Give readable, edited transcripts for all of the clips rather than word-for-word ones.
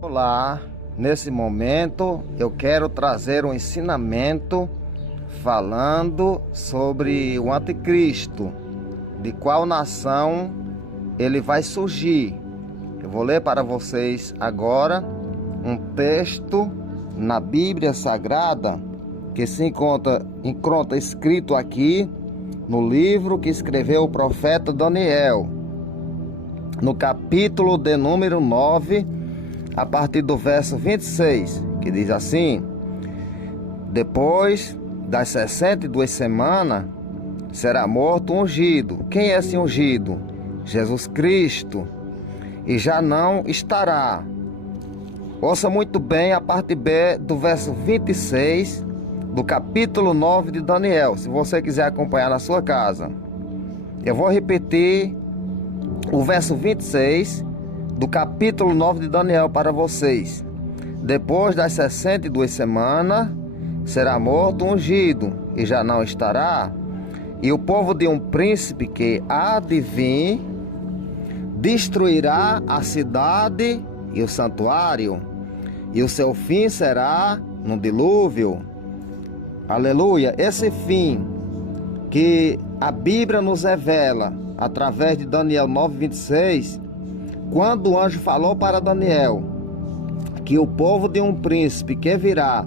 Olá, nesse momento eu quero trazer um ensinamento falando sobre o anticristo, de qual nação ele vai surgir. Eu vou ler para vocês agora um texto na Bíblia Sagrada que se encontra escrito aqui no livro que escreveu o profeta Daniel, no capítulo de número 9, a partir do verso 26, que diz assim: depois das 62 semanas, será morto um ungido. Quem é esse ungido? Jesus Cristo. E já não estará. Ouça muito bem a parte B do verso 26 do capítulo 9 de Daniel, se você quiser acompanhar na sua casa. Eu vou repetir o verso 26 do capítulo 9 de Daniel para vocês. Depois das 62 semanas, será morto um ungido, e já não estará. E o povo de um príncipe que há de vir destruirá a cidade e o santuário, e o seu fim será no dilúvio. Aleluia! Esse fim que a Bíblia nos revela através de Daniel 9:26, quando o anjo falou para Daniel que o povo de um príncipe que virá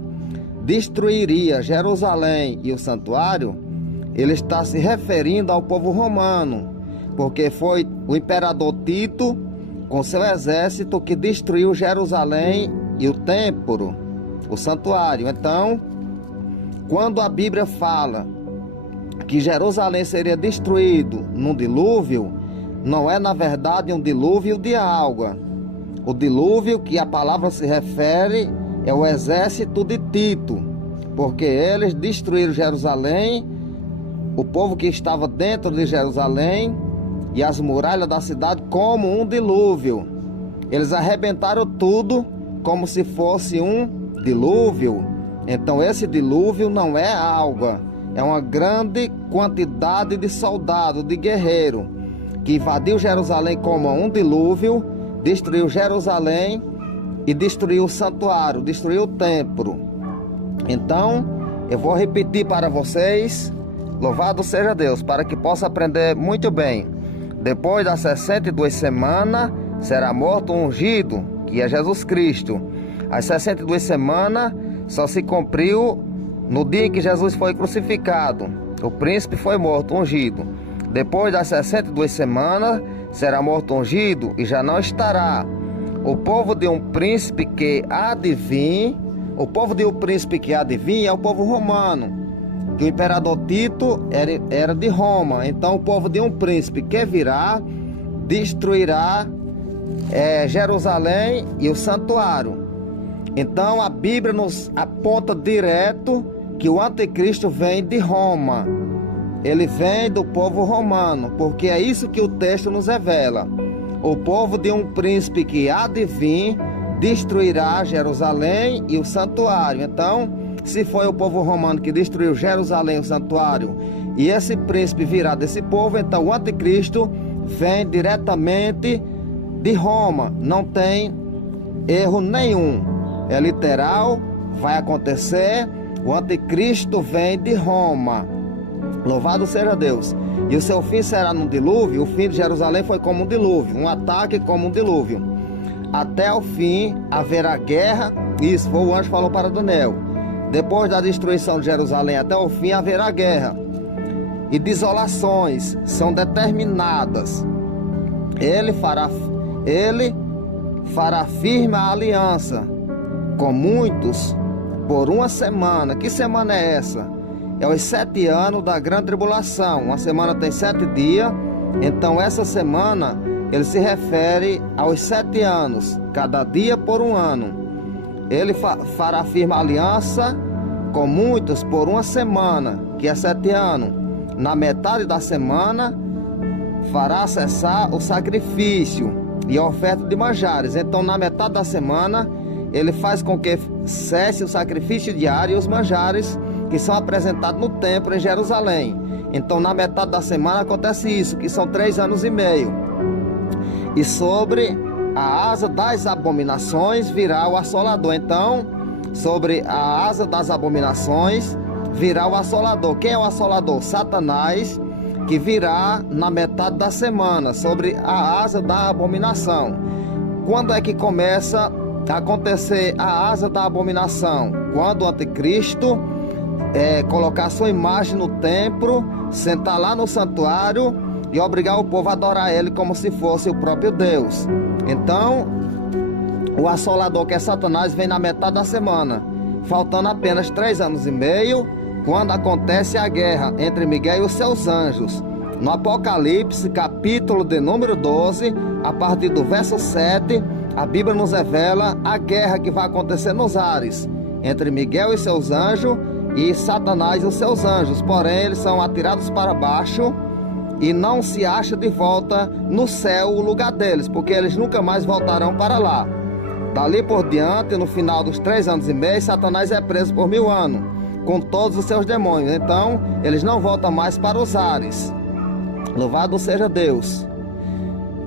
destruiria Jerusalém e o santuário, ele está se referindo ao povo romano, porque foi o imperador Tito com seu exército que destruiu Jerusalém e o templo, o santuário. Então, quando a Bíblia fala que Jerusalém seria destruído num dilúvio, não é na verdade um dilúvio de água. O dilúvio que a palavra se refere é o exército de Tito, porque eles destruíram Jerusalém, o povo que estava dentro de Jerusalém e as muralhas da cidade como um dilúvio. Eles arrebentaram tudo como se fosse um dilúvio. Então esse dilúvio não é água, é uma grande quantidade de soldados, de guerreiros, que invadiu Jerusalém como um dilúvio, destruiu Jerusalém e destruiu o santuário, destruiu o templo. Então, eu vou repetir para vocês, louvado seja Deus, para que possa aprender muito bem. Depois das 62 semanas, será morto um ungido, que é Jesus Cristo. As 62 semanas só se cumpriu no dia em que Jesus foi crucificado. O príncipe foi morto, ungido. Depois das 62 semanas, será morto ungido e já não estará. O povo de um príncipe que há de vir, o povo de um príncipe que há de vir é o povo romano, que o imperador Tito era de Roma. Então o povo de um príncipe que virá, destruirá Jerusalém e o santuário. Então a Bíblia nos aponta direto que o anticristo vem de Roma. Ele vem do povo romano, porque é isso que o texto nos revela. O povo de um príncipe que há de vir destruirá Jerusalém e o santuário. Então, se foi o povo romano que destruiu Jerusalém e o santuário, e esse príncipe virá desse povo, então o anticristo vem diretamente de Roma. Não tem erro nenhum. É literal, vai acontecer. O anticristo vem de Roma. Louvado seja Deus. E o seu fim será no dilúvio. O fim de Jerusalém foi como um dilúvio, um ataque como um dilúvio. Até o fim haverá guerra. Isso foi o anjo que falou para Daniel. Depois da destruição de Jerusalém até o fim haverá guerra. E desolações são determinadas. Ele fará firme a aliança com muitos por uma semana. Que semana é essa? É os 7 anos da grande tribulação. Uma semana tem 7 dias. Então essa semana ele se refere aos 7 anos, cada dia por um ano. Ele fará firme aliança com muitos por uma semana, que é 7 anos. Na metade da semana fará cessar o sacrifício e a oferta de manjares. Então na metade da semana ele faz com que cesse o sacrifício diário e os manjares que são apresentados no templo em Jerusalém. Então na metade da semana acontece isso, que são 3 anos e meio. E sobre a asa das abominações virá o assolador. Então, sobre a asa das abominações virá o assolador. Quem é o assolador? Satanás, que virá na metade da semana, sobre a asa da abominação. Quando é que começa a acontecer a asa da abominação? Quando o anticristo colocar sua imagem no templo, sentar lá no santuário e obrigar o povo a adorar ele como se fosse o próprio Deus. Então, o assolador, que é Satanás, vem na metade da semana, faltando apenas 3 anos e meio, quando acontece a guerra entre Miguel e os seus anjos. No Apocalipse, capítulo de número 12, a partir do verso 7, a Bíblia nos revela a guerra que vai acontecer nos ares, entre Miguel e seus anjos e Satanás e os seus anjos. Porém, eles são atirados para baixo e não se acha de volta no céu o lugar deles, porque eles nunca mais voltarão para lá. Dali por diante, no final dos 3 anos e meio, Satanás é preso por 1000 anos, com todos os seus demônios. Então, eles não voltam mais para os ares. Louvado seja Deus.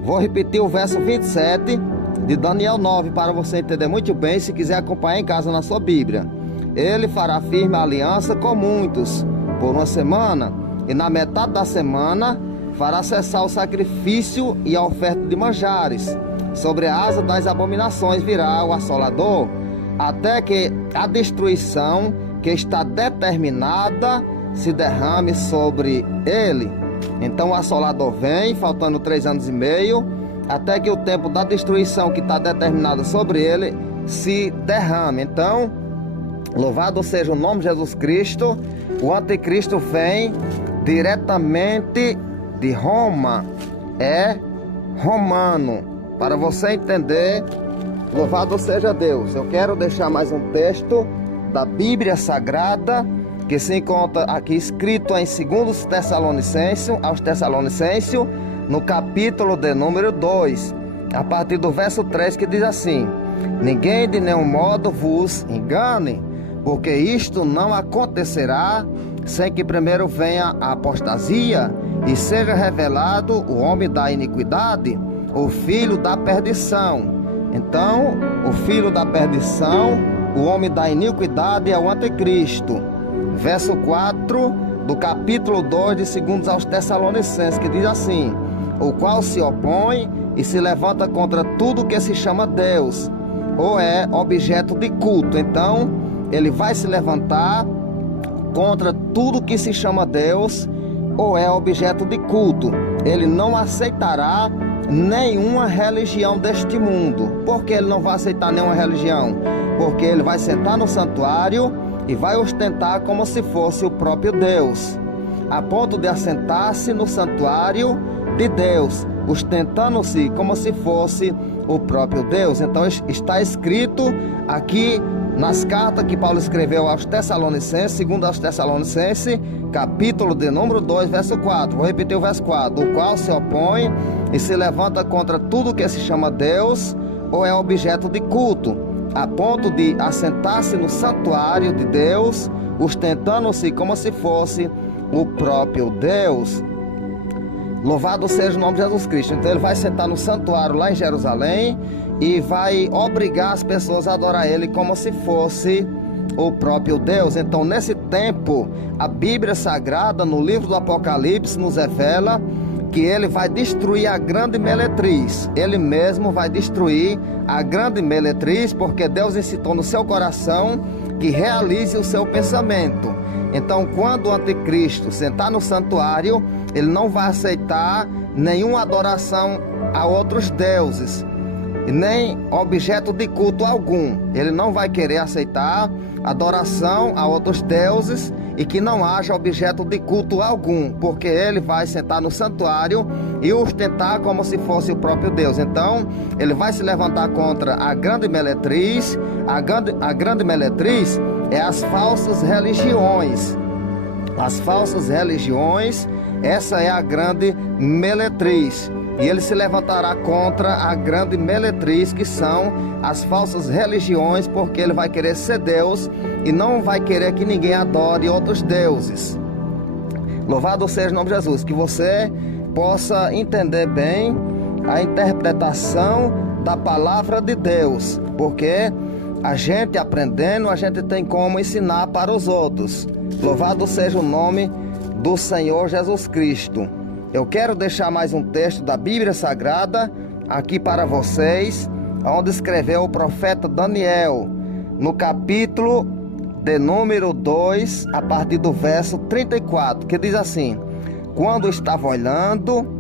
Vou repetir o verso 27 de Daniel 9 para você entender muito bem, se quiser acompanhar em casa na sua Bíblia. Ele fará firme a aliança com muitos por 1 semana, e na metade da semana fará cessar o sacrifício e a oferta de manjares. Sobre a asa das abominações virá o assolador, até que a destruição que está determinada se derrame sobre ele. Então o assolador vem, faltando 3 anos e meio, até que o tempo da destruição que está determinado sobre ele se derrame. Então, louvado seja o nome de Jesus Cristo. O anticristo vem diretamente de Roma, é romano. Para você entender, louvado seja Deus. Eu quero deixar mais um texto da Bíblia Sagrada, que se encontra aqui escrito em 2 Tessalonicenses, aos Tessalonicenses, no capítulo de número 2, a partir do verso 3, que diz assim: ninguém de nenhum modo vos engane, porque isto não acontecerá sem que primeiro venha a apostasia e seja revelado o homem da iniquidade, o filho da perdição. Então, o filho da perdição, o homem da iniquidade, é o anticristo. Verso 4 do capítulo 2 de 2 aos Tessalonicenses, que diz assim: o qual se opõe e se levanta contra tudo que se chama Deus, ou é objeto de culto. Então, ele vai se levantar contra tudo que se chama Deus, ou é objeto de culto. Ele não aceitará nenhuma religião deste mundo. Por que ele não vai aceitar nenhuma religião? Porque ele vai sentar no santuário e vai ostentar como se fosse o próprio Deus, a ponto de assentar-se no santuário de Deus, ostentando-se como se fosse o próprio Deus. Então está escrito aqui nas cartas que Paulo escreveu aos Tessalonicenses, segundo aos Tessalonicenses, capítulo de número 2, verso 4. Vou repetir o verso 4. O qual se opõe e se levanta contra tudo que se chama Deus, ou é objeto de culto, a ponto de assentar-se no santuário de Deus, ostentando-se como se fosse o próprio Deus. Louvado seja o nome de Jesus Cristo. Então ele vai sentar no santuário lá em Jerusalém e vai obrigar as pessoas a adorar ele como se fosse o próprio Deus. Então, nesse tempo, a Bíblia Sagrada, no livro do Apocalipse, nos revela que ele vai destruir a grande meretriz. Ele mesmo vai destruir a grande meretriz, porque Deus incitou no seu coração que realize o seu pensamento. Então, quando o anticristo sentar no santuário, ele não vai aceitar nenhuma adoração a outros deuses, nem objeto de culto algum. Ele não vai querer aceitar adoração a outros deuses e que não haja objeto de culto algum, porque ele vai sentar no santuário e ostentar como se fosse o próprio Deus. Então, ele vai se levantar contra a grande meretriz. A grande meretriz é as falsas religiões. As falsas religiões, essa é a grande meretriz. E ele se levantará contra a grande meretriz, que são as falsas religiões, porque ele vai querer ser Deus e não vai querer que ninguém adore outros deuses. Louvado seja o nome de Jesus. Que você possa entender bem a interpretação da palavra de Deus, porque a gente aprendendo, a gente tem como ensinar para os outros. Louvado seja o nome do Senhor Jesus Cristo. Eu quero deixar mais um texto da Bíblia Sagrada aqui para vocês, onde escreveu o profeta Daniel, no capítulo de número 2, a partir do verso 34, que diz assim: quando estava olhando,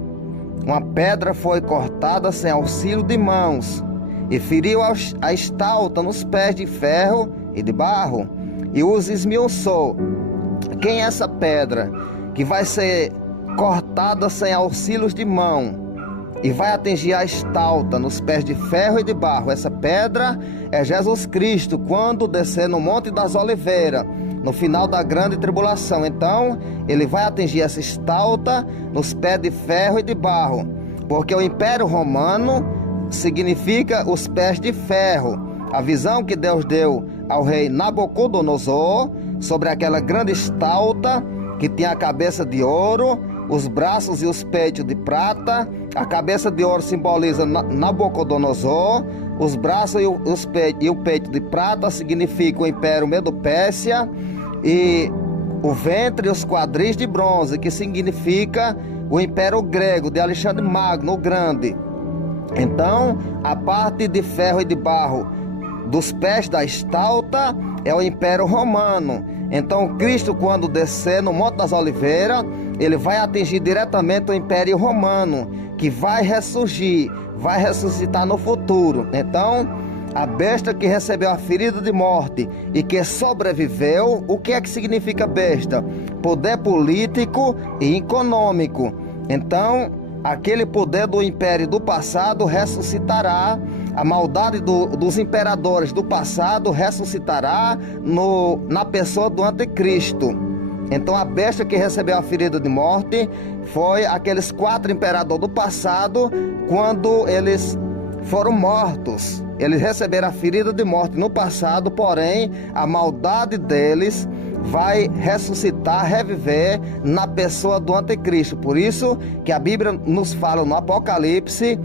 uma pedra foi cortada sem auxílio de mãos, e feriu a estalta nos pés de ferro e de barro, e os esmiuçou. Quem é essa pedra que vai ser cortada sem auxílios de mão e vai atingir a estalta nos pés de ferro e de barro? Essa pedra é Jesus Cristo, quando descer no Monte das Oliveiras, no final da grande tribulação. Então, ele vai atingir essa estalta nos pés de ferro e de barro, porque o Império Romano significa os pés de ferro. A visão que Deus deu ao rei Nabucodonosor sobre aquela grande estalta que tinha a cabeça de ouro, os braços e os peitos de prata. A cabeça de ouro simboliza Nabucodonosor, os braços e o peito de prata significa o Império Medo-Pérsia, e o ventre e os quadris de bronze, que significa o Império Grego de Alexandre Magno, o Grande. Então, a parte de ferro e de barro dos pés da estalta é o Império Romano. Então, Cristo, quando descer no Monte das Oliveiras, ele vai atingir diretamente o Império Romano, que vai ressurgir, vai ressuscitar no futuro. Então, a besta que recebeu a ferida de morte e que sobreviveu, o que é que significa besta? Poder político e econômico. Então, aquele poder do império do passado ressuscitará, a maldade dos imperadores do passado ressuscitará na pessoa do anticristo. Então, a besta que recebeu a ferida de morte foi aqueles 4 imperadores do passado, quando eles foram mortos. Eles receberam a ferida de morte no passado, porém a maldade deles vai ressuscitar, reviver na pessoa do anticristo. Por isso que a Bíblia nos fala no Apocalipse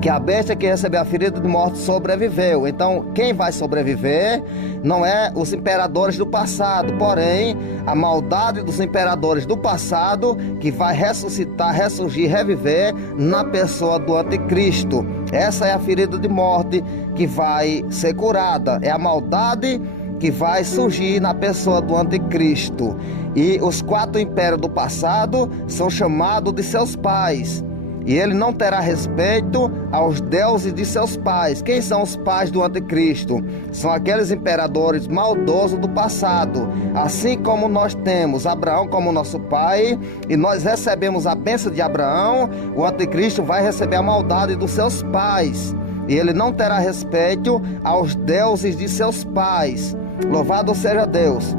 que a besta que recebeu a ferida de morte sobreviveu. Então, quem vai sobreviver não é os imperadores do passado, porém a maldade dos imperadores do passado, que vai ressuscitar, ressurgir, reviver na pessoa do anticristo. Essa é a ferida de morte que vai ser curada, é a maldade que vai surgir na pessoa do anticristo. E os 4 impérios do passado são chamados de seus pais, e ele não terá respeito aos deuses de seus pais. Quem são os pais do anticristo? São aqueles imperadores maldosos do passado. Assim como nós temos Abraão como nosso pai, e nós recebemos a bênção de Abraão, o anticristo vai receber a maldade dos seus pais, e ele não terá respeito aos deuses de seus pais. Louvado seja Deus.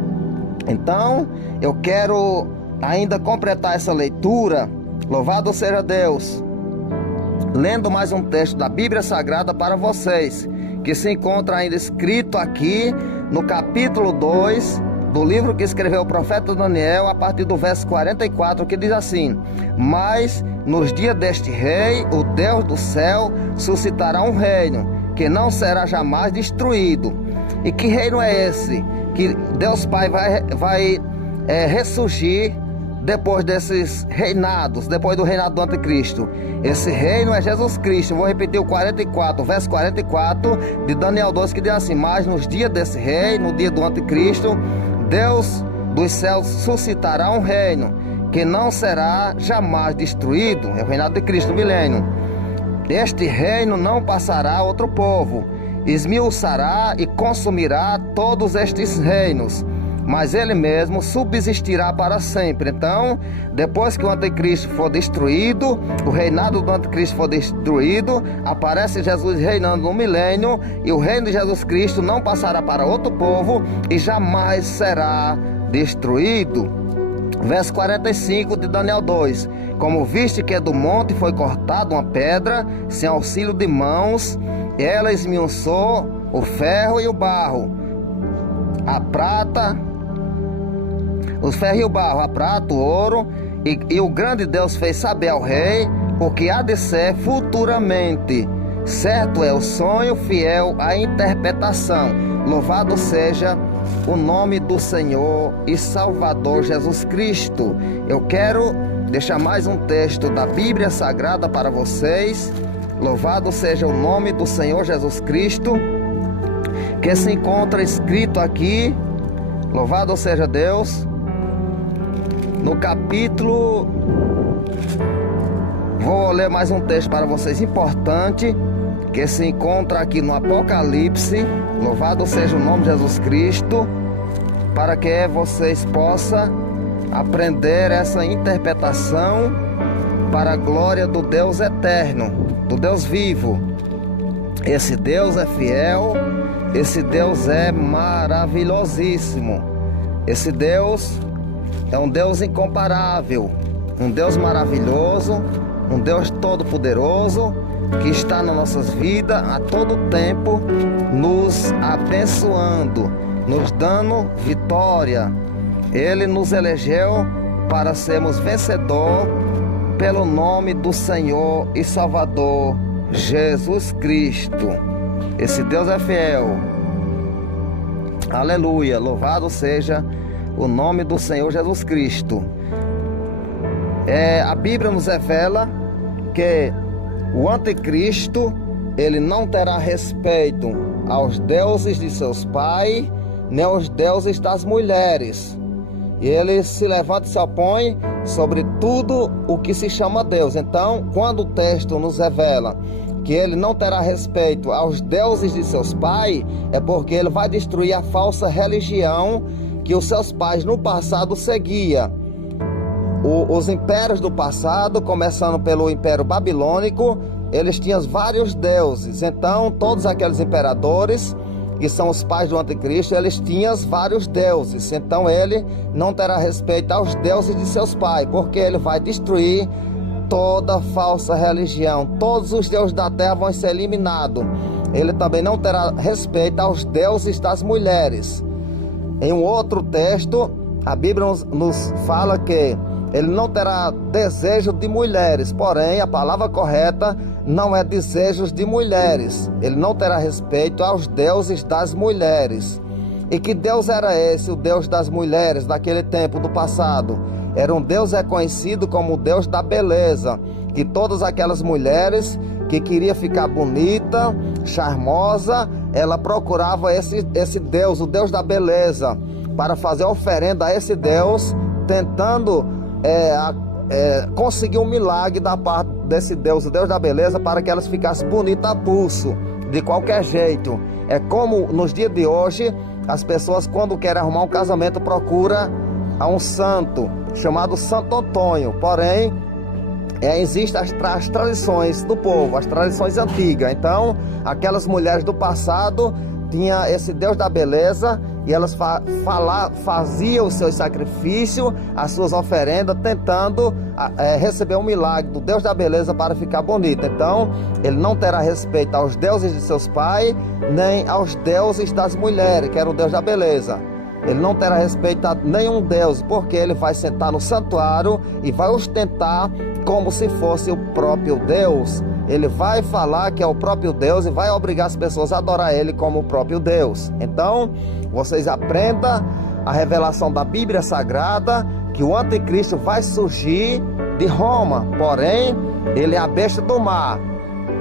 Então, eu quero ainda completar essa leitura. Louvado seja Deus, lendo mais um texto da Bíblia Sagrada para vocês, que se encontra ainda escrito aqui no capítulo 2 do livro que escreveu o profeta Daniel, a partir do verso 44, que diz assim: mas nos dias deste rei, o Deus do céu suscitará um reino que não será jamais destruído. E que reino é esse que Deus Pai vai ressurgir depois desses reinados, depois do reinado do anticristo? Esse reino é Jesus Cristo. Eu vou repetir o verso 44 de Daniel 2, que diz assim: mas nos dias desse rei, no dia do anticristo, Deus dos céus suscitará um reino que não será jamais destruído. É o reinado de Cristo, o milênio. Este reino não passará a outro povo, esmiuçará e consumirá todos estes reinos, mas ele mesmo subsistirá para sempre. Então, depois que o anticristo for destruído, o reinado do anticristo for destruído, aparece Jesus reinando no milênio, e o reino de Jesus Cristo não passará para outro povo e jamais será destruído. Verso 45 de Daniel 2: como viste que do monte foi cortada uma pedra sem auxílio de mãos, ela esmiuçou o ferro e o barro, a prata, a prata, o ouro, e o grande Deus fez saber ao rei o que há de ser futuramente. Certo é o sonho, fiel a interpretação. Louvado seja o nome do Senhor e Salvador Jesus Cristo. Eu quero deixar mais um texto da Bíblia Sagrada para vocês. Louvado seja o nome do Senhor Jesus Cristo, que se encontra escrito aqui, louvado seja Deus, no capítulo, vou ler mais um texto para vocês importante, que se encontra aqui no Apocalipse, louvado seja o nome de Jesus Cristo, para que vocês possam aprender essa interpretação para a glória do Deus eterno, do Deus vivo. Esse Deus é fiel, esse Deus é maravilhosíssimo. Esse Deus é um Deus incomparável, um Deus maravilhoso, um Deus todo-poderoso, que está nas nossas vidas a todo tempo, nos abençoando, nos dando vitória. Ele nos elegeu para sermos vencedor pelo nome do Senhor e Salvador Jesus Cristo. Esse Deus é fiel. Aleluia, louvado seja o nome do Senhor Jesus Cristo. A Bíblia nos revela que o anticristo, ele não terá respeito aos deuses de seus pais, nem aos deuses das mulheres. E ele se levanta e se opõe sobre tudo o que se chama Deus. Então, quando o texto nos revela que ele não terá respeito aos deuses de seus pais, é porque ele vai destruir a falsa religião que os seus pais no passado seguiam. Os impérios do passado, começando pelo Império Babilônico, eles tinham vários deuses. Então, todos aqueles imperadores, que são os pais do anticristo, eles tinham vários deuses. Então, ele não terá respeito aos deuses de seus pais, porque ele vai destruir toda falsa religião. Todos os deuses da terra vão ser eliminados. Ele também não terá respeito aos deuses das mulheres. Em um outro texto, a Bíblia nos fala que ele não terá desejo de mulheres, porém a palavra correta não é desejos de mulheres. Ele não terá respeito aos deuses das mulheres. E que Deus era esse, o Deus das mulheres daquele tempo do passado? Era um Deus reconhecido como o Deus da beleza, que todas aquelas mulheres que queria ficar bonita, charmosa, ela procurava esse Deus, o Deus da beleza, para fazer oferenda a esse Deus, tentando conseguir um milagre da parte desse Deus, o Deus da beleza, para que elas ficassem bonitas a pulso, de qualquer jeito. É como nos dias de hoje, as pessoas, quando querem arrumar um casamento, procuram a um santo chamado Santo Antônio. Porém, existem as tradições do povo, as tradições antigas. Então, aquelas mulheres do passado tinham esse Deus da beleza, e elas faziam os seus sacrifícios, as suas oferendas, tentando receber um milagre do Deus da beleza para ficar bonita. Então, ele não terá respeito aos deuses de seus pais, nem aos deuses das mulheres, que era o Deus da beleza. Ele não terá respeito a nenhum deus, porque ele vai sentar no santuário e vai ostentar como se fosse o próprio Deus. Ele vai falar que é o próprio Deus e vai obrigar as pessoas a adorar ele como o próprio Deus. Então, vocês aprendam a revelação da Bíblia Sagrada, que o anticristo vai surgir de Roma, porém, ele é a besta do mar.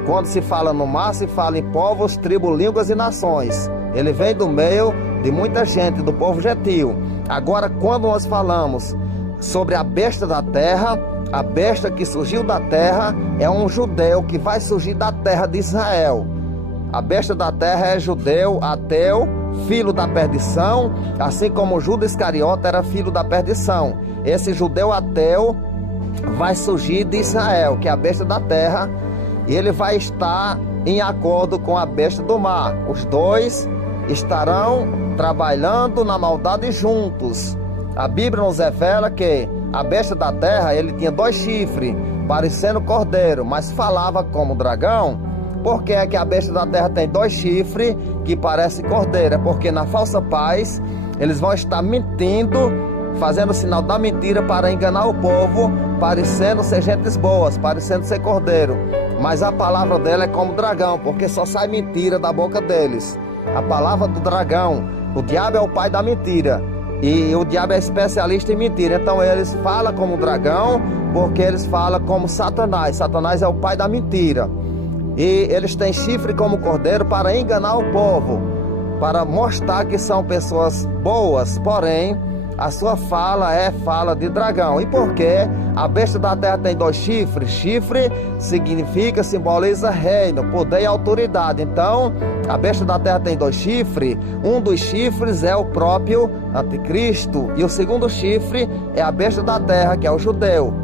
Quando se fala no mar, se fala em povos, tribos, línguas e nações. Ele vem do meio de muita gente, do povo gentil. Agora, quando nós falamos sobre a besta da terra, a besta que surgiu da terra é um judeu que vai surgir da terra de Israel. A besta da terra é judeu, ateu, filho da perdição, assim como Judas Iscariote era filho da perdição. Esse judeu ateu vai surgir de Israel, que é a besta da terra, e ele vai estar em acordo com a besta do mar. Os dois estarão trabalhando na maldade juntos. A Bíblia nos revela que a besta da terra, ele tinha 2 chifres, parecendo cordeiro, mas falava como dragão. Por que é que a besta da terra tem 2 chifres que parecem cordeiro? É porque na falsa paz, eles vão estar mentindo, fazendo o sinal da mentira para enganar o povo, parecendo ser gentes boas, parecendo ser cordeiro, mas a palavra dela é como dragão, porque só sai mentira da boca deles. A palavra do dragão, o diabo é o pai da mentira, e o diabo é especialista em mentira. Então eles falam como dragão, porque eles falam como Satanás. Satanás é o pai da mentira. E eles têm chifre como cordeiro para enganar o povo, para mostrar que são pessoas boas, porém a sua fala é fala de dragão. E por quê? A besta da terra tem 2 chifres. Chifre significa, simboliza reino, poder e autoridade. Então, a besta da terra tem 2 chifres. Um dos chifres é o próprio anticristo. E o segundo chifre é a besta da terra, que é o judeu.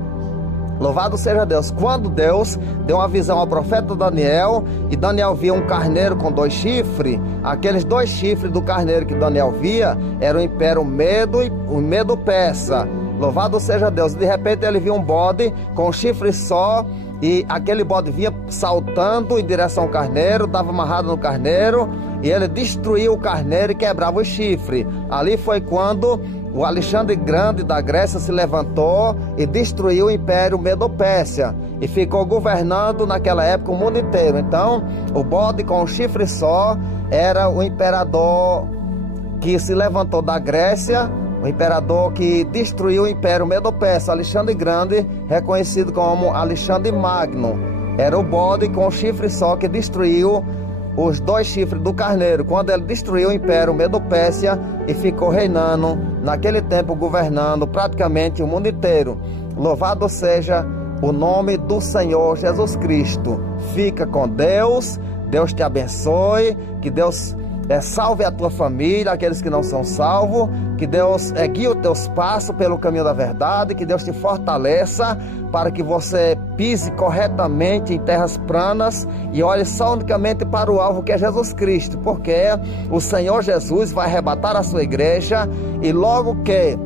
Louvado seja Deus. Quando Deus deu uma visão ao profeta Daniel, e Daniel via um carneiro com 2 chifres, aqueles 2 chifres do carneiro que Daniel via era o império Medo e o Medo Persa. Louvado seja Deus. De repente ele viu um bode com um chifre só, e aquele bode vinha saltando em direção ao carneiro, dava amarrado no carneiro, e ele destruía o carneiro e quebrava o chifre. Ali foi quando o Alexandre Grande da Grécia se levantou e destruiu o Império Medo-Pérsia e ficou governando naquela época o mundo inteiro. Então, o bode com um chifre só era o imperador que se levantou da Grécia, o imperador que destruiu o Império Medo-Persa, Alexandre Grande, reconhecido como Alexandre Magno. Era o bode com um chifre só que destruiu os 2 chifres do carneiro, quando ele destruiu o Império Medo-Pérsia e ficou reinando, naquele tempo governando praticamente o mundo inteiro. Louvado seja o nome do Senhor Jesus Cristo. Fica com Deus, Deus te abençoe, que Deus salve a tua família, aqueles que não são salvos, que Deus guie os teus passos pelo caminho da verdade, que Deus te fortaleça para que você pise corretamente em terras planas e olhe só unicamente para o alvo, que é Jesus Cristo, porque o Senhor Jesus vai arrebatar a sua igreja, e logo que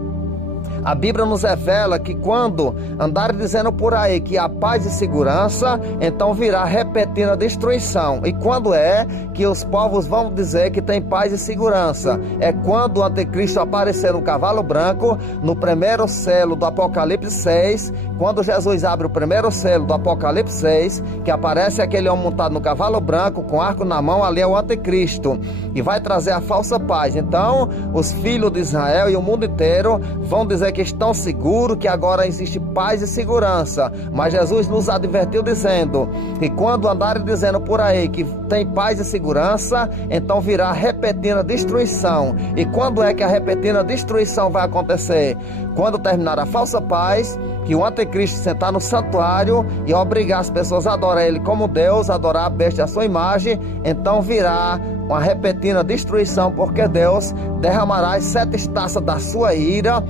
a Bíblia nos revela que quando andarem dizendo por aí que há paz e segurança, então virá repentina destruição. E quando é que os povos vão dizer que tem paz e segurança? É quando o anticristo aparecer no cavalo branco, no primeiro selo do Apocalipse 6, quando Jesus abre o primeiro selo do Apocalipse 6, que aparece aquele homem montado no cavalo branco, com arco na mão, ali é o anticristo, e vai trazer a falsa paz. Então, os filhos de Israel e o mundo inteiro vão dizer que estão seguros, que agora existe paz e segurança, mas Jesus nos advertiu dizendo que quando andarem dizendo por aí que tem paz e segurança, então virá repentina destruição. E quando é que a repentina destruição vai acontecer? Quando terminar a falsa paz, que o anticristo sentar no santuário e obrigar as pessoas a adorar ele como Deus, adorar a besta e a sua imagem, então virá uma repentina destruição, porque Deus derramará as 7 taças da sua ira,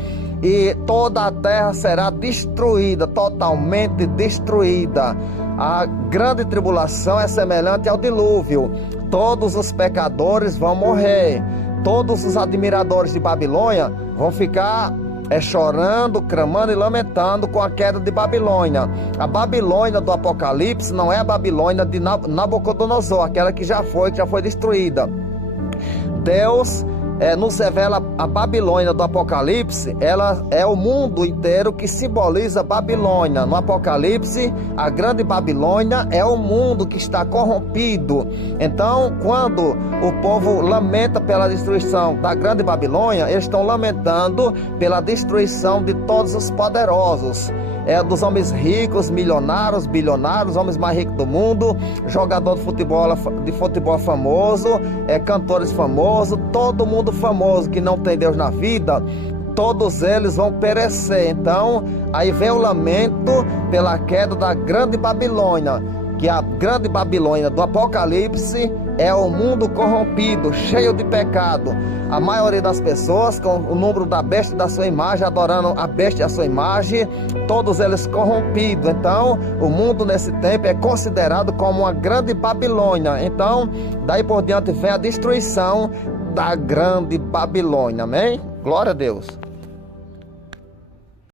e toda a terra será destruída, totalmente destruída. A grande tribulação é semelhante ao dilúvio. Todos os pecadores vão morrer. Todos os admiradores de Babilônia vão ficar chorando, clamando e lamentando com a queda de Babilônia. A Babilônia do Apocalipse não é a Babilônia de Nabucodonosor, aquela que já foi destruída. Deus nos revela a Babilônia do Apocalipse, ela é o mundo inteiro que simboliza Babilônia. No Apocalipse, a grande Babilônia é o mundo que está corrompido. Então, quando o povo lamenta pela destruição da grande Babilônia, eles estão lamentando pela destruição de todos os poderosos. Dos homens ricos, milionários, bilionários, homens mais ricos do mundo, jogador de futebol famoso, cantores famosos, todo mundo famoso que não tem Deus na vida, todos eles vão perecer. Então, aí vem o lamento pela queda da grande Babilônia, que a grande Babilônia do Apocalipse é o mundo corrompido, cheio de pecado. A maioria das pessoas com o número da besta e da sua imagem, adorando a besta e a sua imagem, todos eles corrompidos. Então, o mundo nesse tempo é considerado como uma grande Babilônia. Então, daí por diante vem a destruição da grande Babilônia. Amém? Glória a Deus.